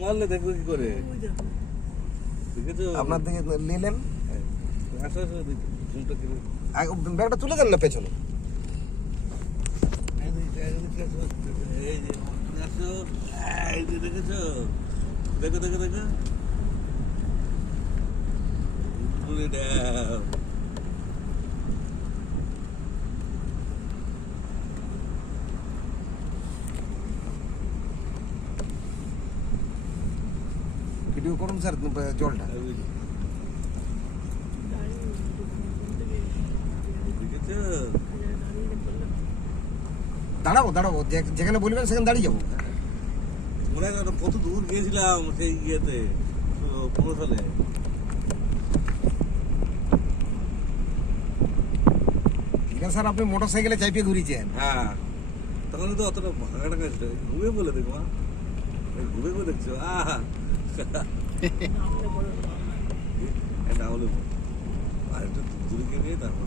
মারলে দেখবে কি করে? আপনার দিকে নিলেন, আসো আসো, ঝুমটা কিনে ব্যাগটা তুলে দেন না পেছনে। এই যে আসো, এই যে দেখেছো, দেখো দেখো দেখো ঘুরে দাও। ভিডিও করুন স্যার জলটা। দেখেছো? দাঁড়াবো দাঁড়াবো, যেখানে বলবেন সেখানে দাঁড়িয়ে যাবো। মনে হয় কত দূর গিয়েছিলাম সেই ইয়েতে 15 সালে। এখানে স্যার আপনি মোটর সাইকেলে চাপিয়ে ঘুরিয়েছেন। হ্যাঁ, তখন তো অতটা ভাঙা টাকা ছিল। ঘুরে বলে দেখো, ঘুরে ঘুরে দেখছো। আহা না হলে আর একটু দূরে গিয়ে তারপর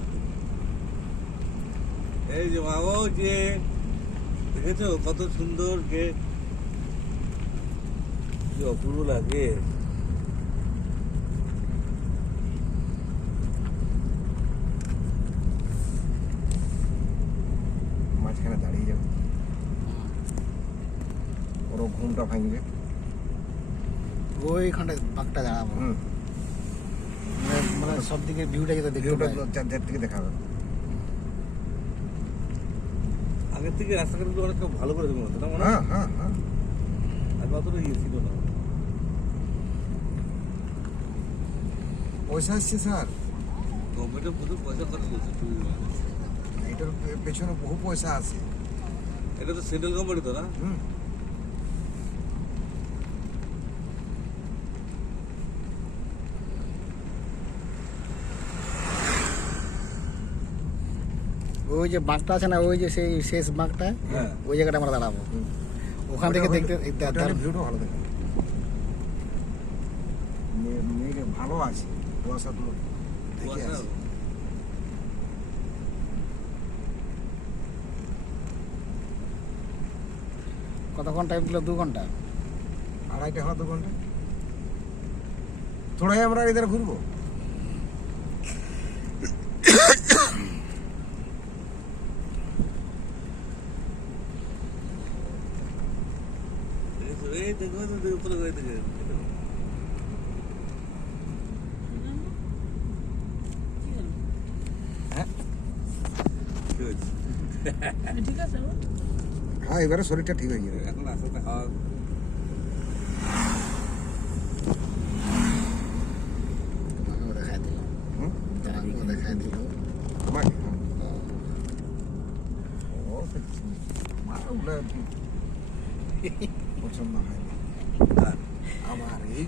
এই যে মা, ও যে দেখেছো কত সুন্দর গেট, কি অপূর্ব লাগে। মাঝখানে দাঁড়িয়ে যাবে, ওরও ঘুমটা ভাঙবে। ওইখানটা বাঘটা দাঁড়াবো, মানে সব দিকে ভিউটা যেটা দেখতে ভিউটা পাই। চারদিক থেকে দেখাবে। আগের থেকে রাস্তাঘাটগুলো অনেকটা ভালো করে দেবে না মনে হয়? হ্যাঁ হ্যাঁ হ্যাঁ, আগে অতটা ইয়ে ছিল না। পয়সা আসছে স্যার, গভর্নমেন্টের প্রচুর পয়সা খরচ করছে। এটার পেছনে বহু পয়সা আছে। এটা তো সেন্ট্রাল কোম্পানি তো না? ওই যে বাঘটা আছে না, ওই যে সেই শেষ বাঘটা, হ্যাঁ। ওই জায়গাটা আমরা দাঁড়াবো। ওখান থেকে দেখতে ভিউটা ভালো দেখে। মেঘে ভালো আছে, কুয়াশা তো দেখে কুয়াশা আছে। কতক্ষণ টাইম দিল? 2 ঘন্টা, 2.5 ঘন্টা। থোড়াই আমরা ইধার ঘুরবো। এই দেখো উপরে হয়ে দেখে হ্যাঁ কি হয়েছে? হ্যাঁ, এবারে শরীরটা ঠিক হয়ে যাবে। এখন আস্তে আস্তে খাওয়া দেখাই দিল, দেখাই দিল। আমাকে ও মারুলা পছন্দ হয়নি আমার। এই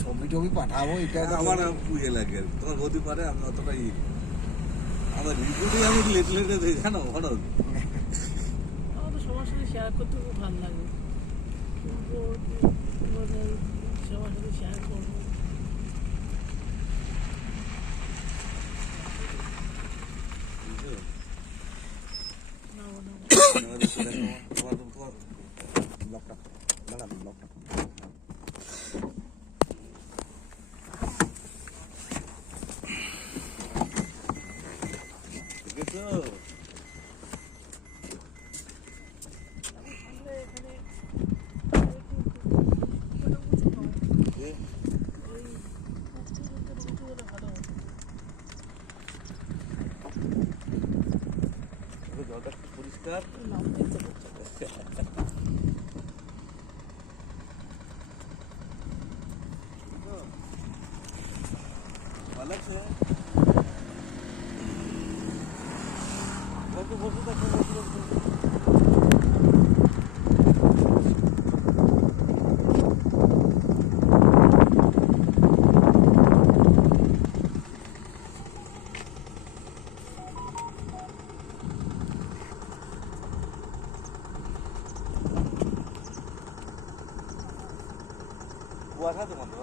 ছবি টবি পাঠাবো, এটা আমার ইয়ে লাগে আর কি। তোমার হতে পারে, আমি অতটা ইয়ে আমার রিপোর্টে আমি লেট লেটে দিই জানো হঠাৎ। আমার তো সবার সাথে শেয়ার করতে খুব ভালো লাগে, সবার সাথে শেয়ার করবো। জলটা পরিষ্কার। ভালো আছে। বসো বসো দেখো, বসো বসো। কুয়াশা তো বন্ধ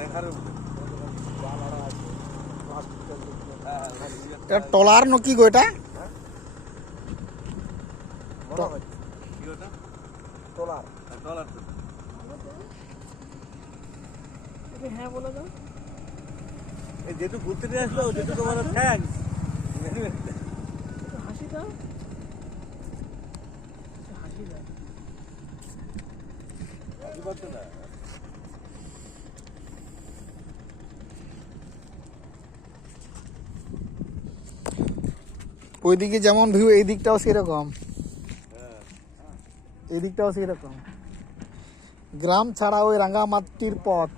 দেখার টলার নাকি গো এটা? কি ওটা? ট্রলার। ট্রলার তো। তুমি হ্যাঁ বলে দাও। এই যেটুকু ঘুরতে নিয়ে আসলো যেটুকু বলো থ্যাঙ্কস। একটু হাসি দাও। একটু হাসি দাও। বুঝতে পারছো না? ওইদিকে যেমন ভিউ এই দিকটাও সেরকম, হ্যাঁ। এই দিকটাও সেরকম। গ্রাম ছাড়া ওই রাঙ্গামাটির পথ